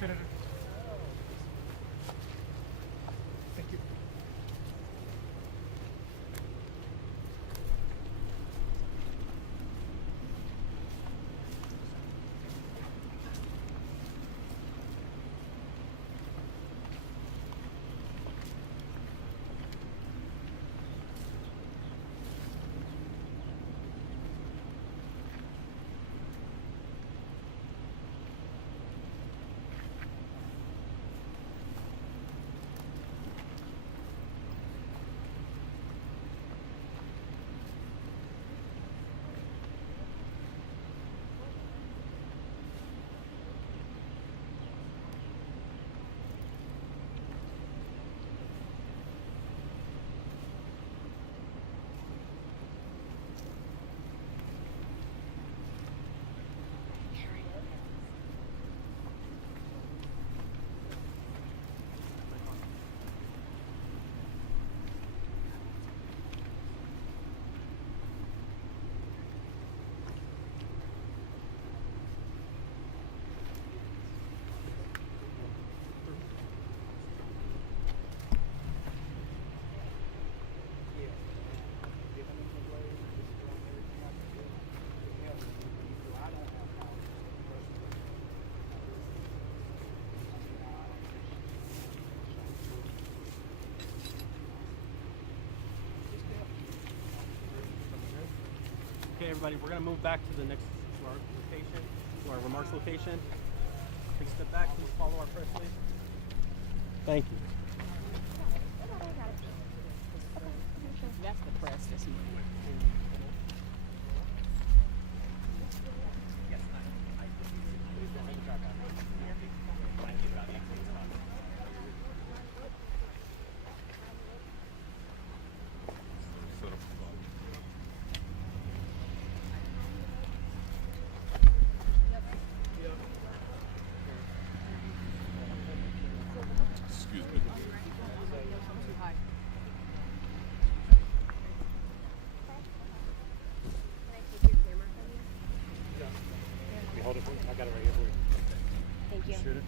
Senator. Thank you. Okay, everybody, we're going to move back to the next to our location, to our remarks location. Take a step back, please follow our press lead. Thank you. That's the press this morning. Excuse me. You hold it for me? I got it right here for you. Thank you. Shoot it.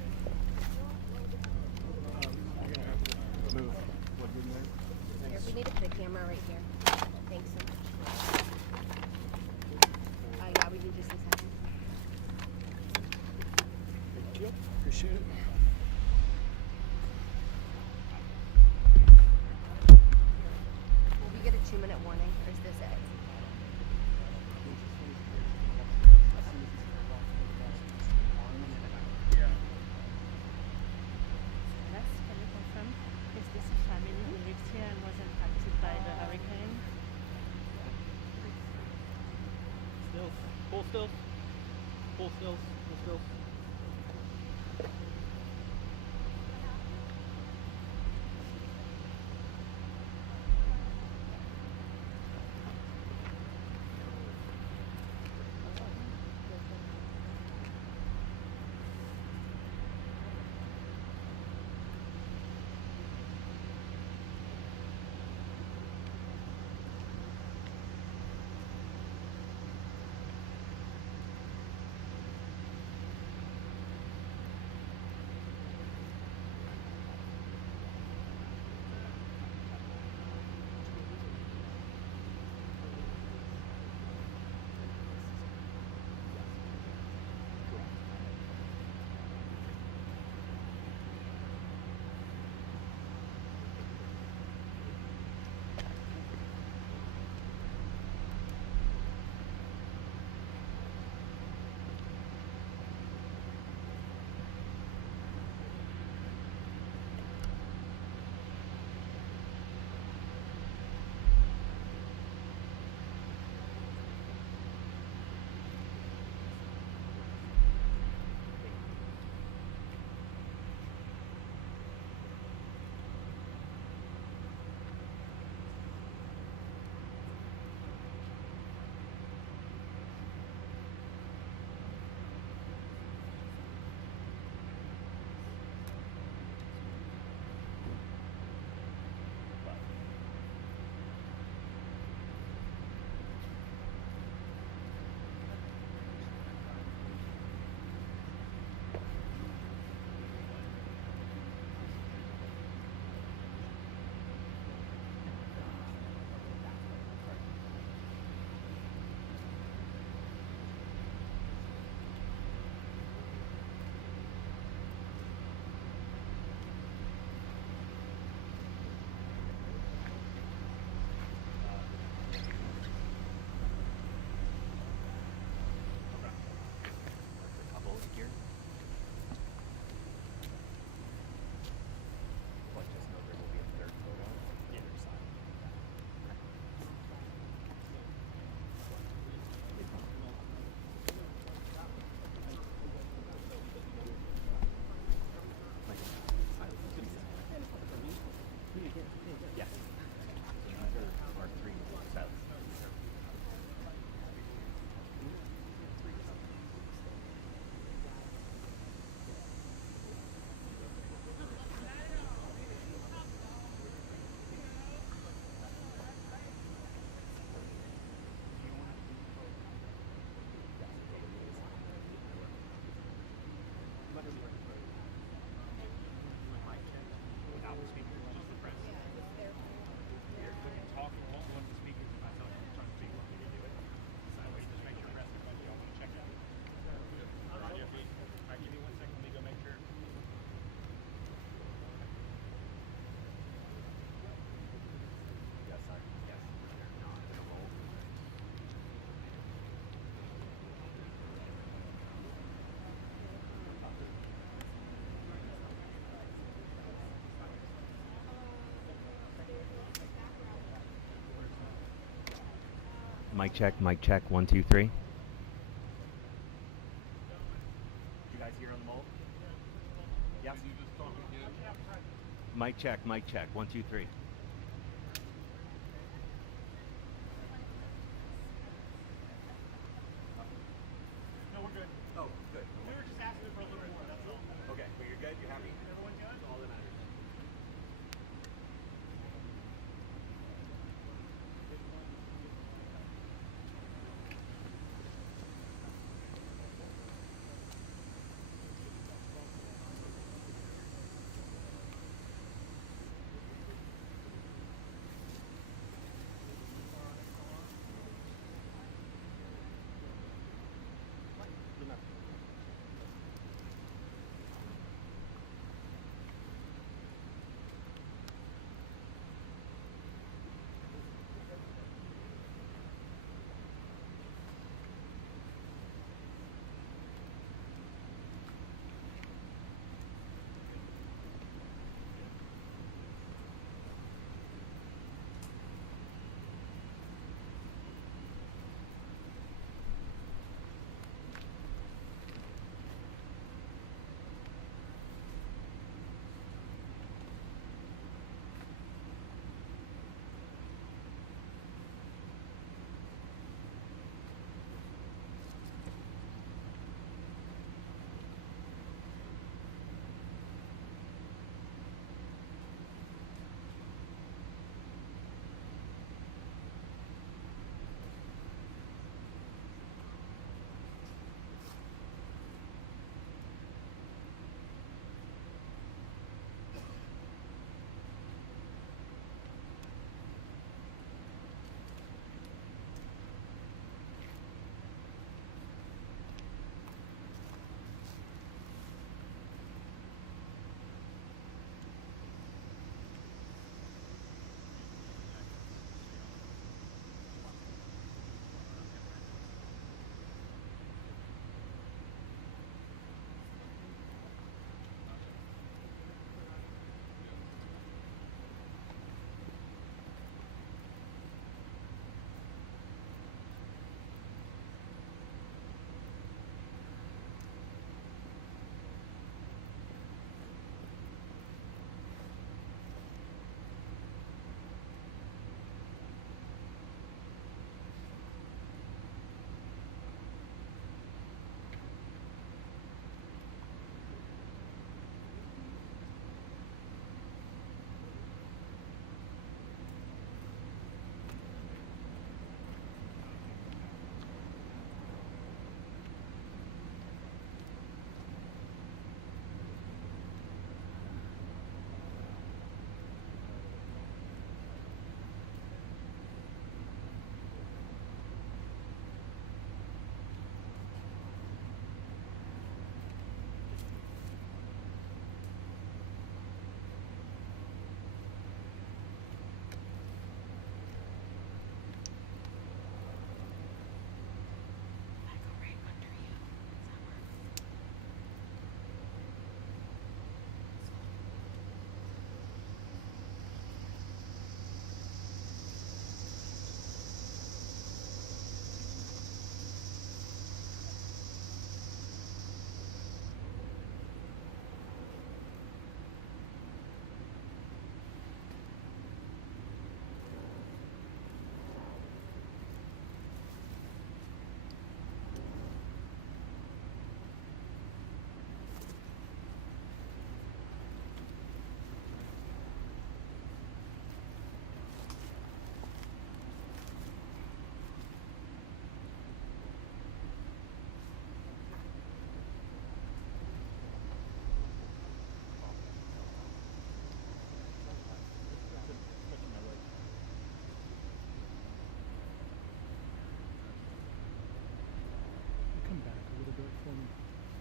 Move. Here, we need to put a camera right here. Thanks so much. Yeah, we do just a second. Thank you. Appreciate it. Will we get a 2-minute warning, or is this it? Yes, can you confirm if this family who lives here and was impacted by the hurricane? Stills. Full stills. Full stills. Full stills. Mic check, 1, 2, 3. Did you guys hear on the mole? Yes. Mic check, 1, 2, 3. No, we're good. Oh, good. We were just asking for a little more, that's all. Okay, but you're good? You happy? Everyone good? That's all that matters.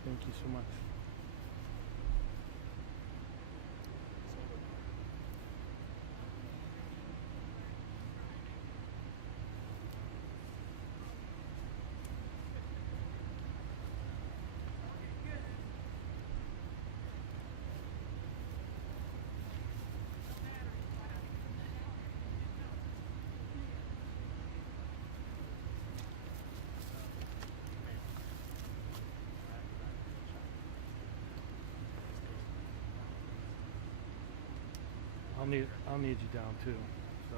Thank you so much. I'll need you down too. So.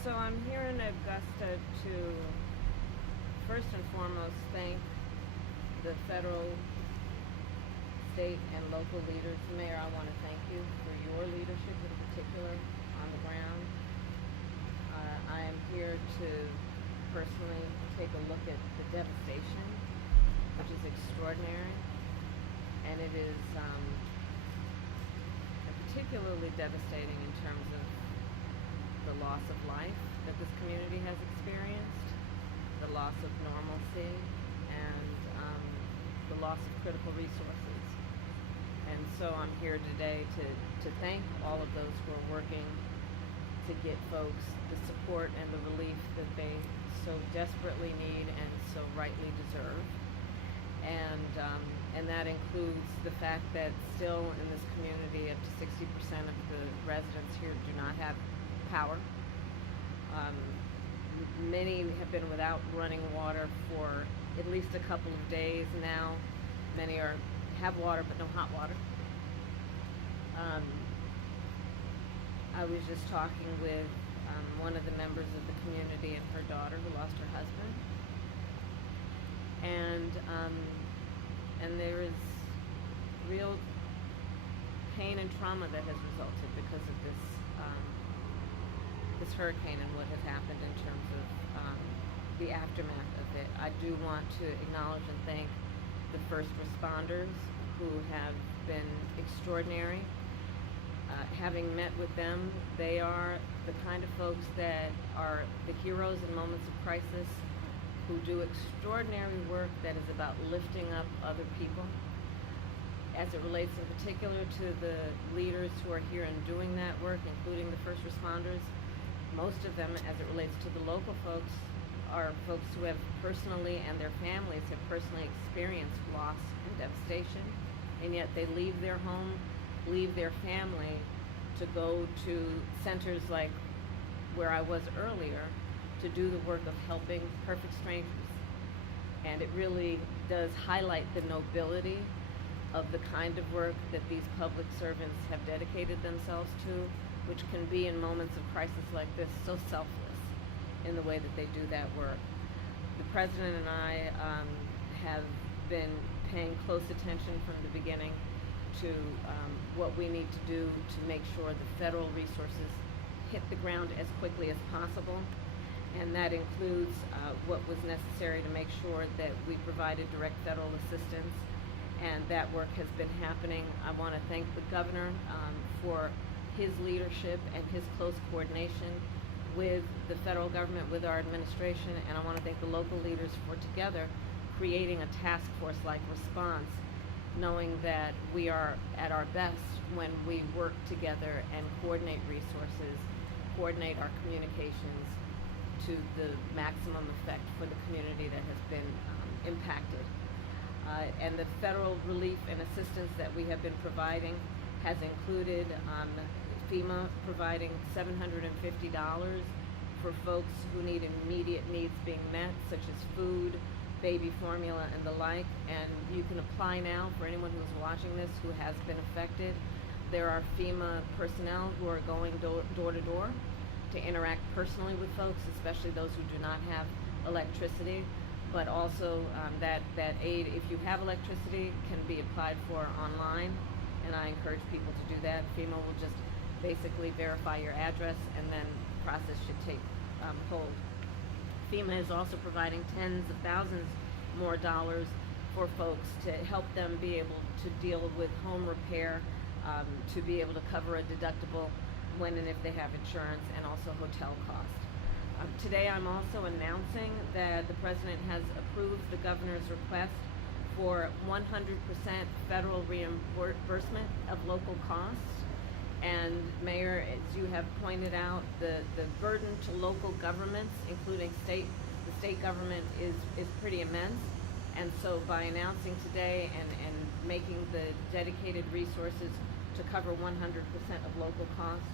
So I'm here in Augusta to first and foremost thank the federal, state, and local leaders. Mayor, I want to thank you for your leadership in particular on the ground. I am here to personally take a look at the devastation, which is extraordinary, and it is particularly devastating in terms of the loss of life that this community has experienced, the loss of normalcy, and the loss of critical resources. And so I'm here today to thank all of those who are working to get folks the support and the relief that they so desperately need and so rightly deserve. And that includes the fact that still in this community up to 60% of the residents here do not have power. Many have been without running water for at least a couple of days now. Many have water but no hot water. I was just talking with one of the members of the community and her daughter who lost her husband, and there is real pain and trauma that has resulted because of this hurricane and what has happened in terms of the aftermath of it. I do want to acknowledge and thank the first responders who have been extraordinary. Having met with them, they are the kind of folks that are the heroes in moments of crisis, who do extraordinary work that is about lifting up other people. As it relates in particular to the leaders who are here and doing that work, including the first responders, most of them, as it relates to the local folks, are folks who have personally, and their families have personally experienced loss and devastation, and yet they leave their home, leave their family to go to centers like where I was earlier to do the work of helping perfect strangers. And it really does highlight the nobility of the kind of work that these public servants have dedicated themselves to, which can be in moments of crisis like this so selfless in the way that they do that work. The President and I have been paying close attention from the beginning to what we need to do to make sure the federal resources hit the ground as quickly as possible. And that includes what was necessary to make sure that we provided direct federal assistance, and that work has been happening. I want to thank the governor for his leadership and his close coordination with the federal government, with our administration, and I want to thank the local leaders for together creating a task force-like response, knowing that we are at our best when we work together and coordinate resources, coordinate our communications to the maximum effect for the community that has been impacted. And the federal relief and assistance that we have been providing has included FEMA providing $750 for folks who need immediate needs being met, such as food, baby formula, and the like. And you can apply now for anyone who's watching this who has been affected. There are FEMA personnel who are going door to door to interact personally with folks, especially those who do not have electricity. But also that aid, if you have electricity, can be applied for online, and I encourage people to do that. FEMA will just basically verify your address, and then the process should take hold. FEMA is also providing tens of thousands more dollars for folks to help them be able to deal with home repair, to be able to cover a deductible when and if they have insurance, and also hotel costs. Today I'm also announcing that the President has approved the Governor's request for 100% federal reimbursement of local costs. And Mayor, as you have pointed out, the burden to local governments, including the state government, is pretty immense. And so by announcing today and making the dedicated resources to cover 100% of local costs,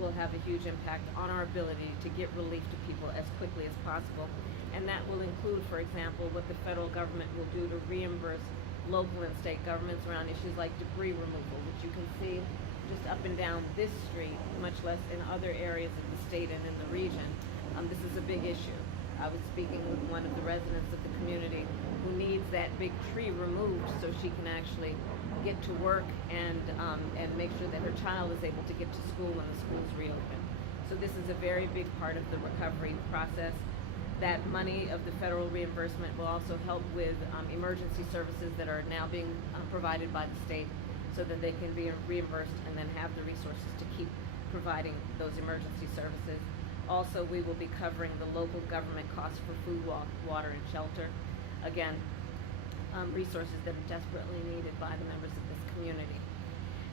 will have a huge impact on our ability to get relief to people as quickly as possible. And that will include, for example, what the federal government will do to reimburse local and state governments around issues like debris removal, which you can see just up and down this street, much less in other areas of the state and in the region. This is a big issue. I was speaking with one of the residents of the community who needs that big tree removed so she can actually get to work and make sure that her child is able to get to school when the schools reopen. So this is a very big part of the recovery process. That money of the federal reimbursement will also help with emergency services that are now being provided by the state, so that they can be reimbursed and then have the resources to keep providing those emergency services. Also, we will be covering the local government costs for food, water, and shelter. Again, resources that are desperately needed by the members of this community.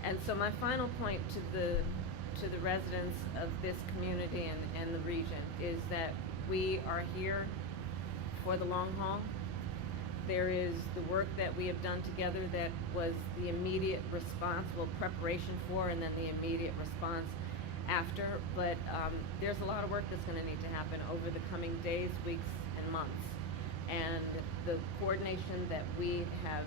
And so my final point to the residents of this community and the region is that we are here for the long haul. There is the work that we have done together that was the immediate response, well, preparation for, and then the immediate response after. But there's a lot of work that's going to need to happen over the coming days, weeks, and months. And the coordination that we have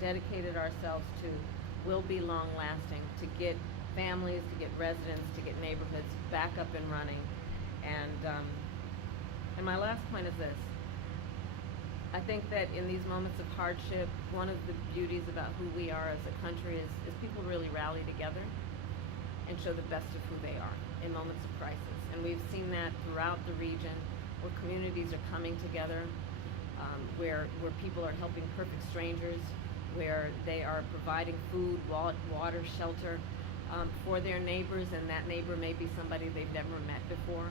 dedicated ourselves to will be long-lasting, to get families, to get residents, to get neighborhoods back up and running. And my last point is this. I think that in these moments of hardship, one of the beauties about who we are as a country is people really rally together and show the best of who they are in moments of crisis. And we've seen that throughout the region, where communities are coming together, where people are helping perfect strangers, where they are providing food, water, shelter for their neighbors, and that neighbor may be somebody they've never met before,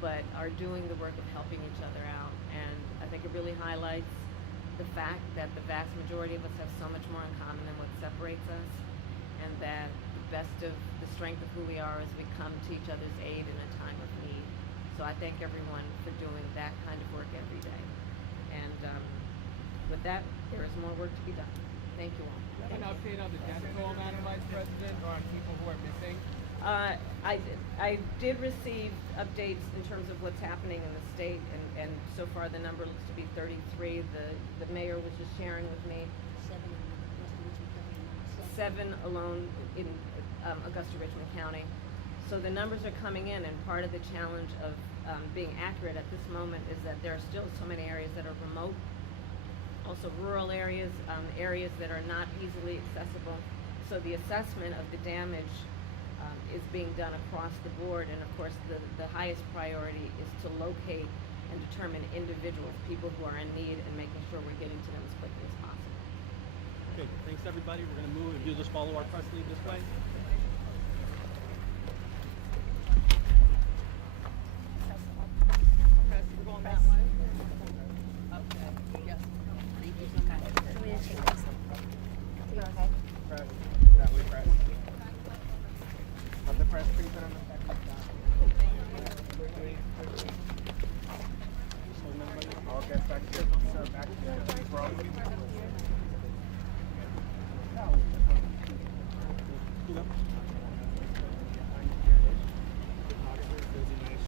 but are doing the work of helping each other out. And I think it really highlights the fact that the vast majority of us have so much more in common than what separates us, and that the best of the strength of who we are is we come to each other's aid in a time of need. So I thank everyone for doing that kind of work every day. And with that, there is more work to be done. Thank you all. Do you have an update on the death toll, Madam Vice President, or on people who are missing? I did receive updates in terms of what's happening in the state, and so far the number looks to be 33. The mayor was just sharing with me 7 alone in Augusta Richmond County. So the numbers are coming in, and part of the challenge of being accurate at this moment is that there are still so many areas that are remote, also rural areas, areas that are not easily accessible. So the assessment of the damage is being done across the board, and of course the highest priority is to locate and determine individuals, people who are in need, and making sure we're getting to them as quickly as possible. Okay, thanks everybody. We're going to move, if you'll just follow our press lead this way.